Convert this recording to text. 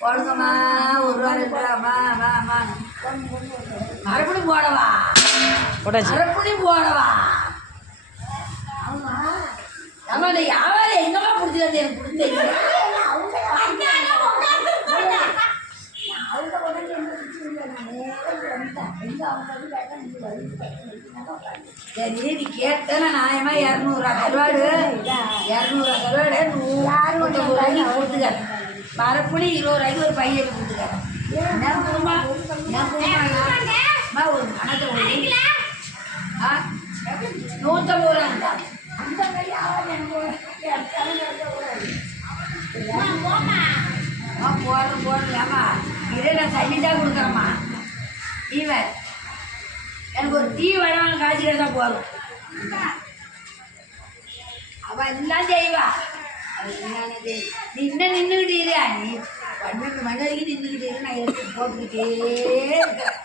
போடுங்கம்மா, ஒரு ரூபா ரெண்டு ரூபா மறுபடியும் போடவா, மறுபடியும் போடவா. ஆமா, நீ யாரும் எங்கம்மா பிடிச்சது எனக்கு பிடிச்ச சரி, நீ கேட்டேன்னா நியாயமா 200 கருவாடு 200 கருவாடு 150 கொடுத்துக்க. மரப்புளி 20 ரூபாய்க்கு ஒரு பையன் கொடுத்துக்க. என்ன குடும்பமா ஒரு மனத்தை ஒரு 150 ரூபா போடலாமா? இதே நான் தண்ணி தான் கொடுக்குறேம்மா. இவன் எனக்கு ஒரு டீ வேணாலும் காய்ச்சி கிடந்தா போதும். அவன் எல்லாம் செய்வா. நீ இன்னும் நின்றுக்கிட்டே இல்லையா? நீ 12 மணி வரைக்கும் நின்றுக்கிட்டே நான் எடுத்து போட்டுக்கிட்டே இருக்கிறேன்.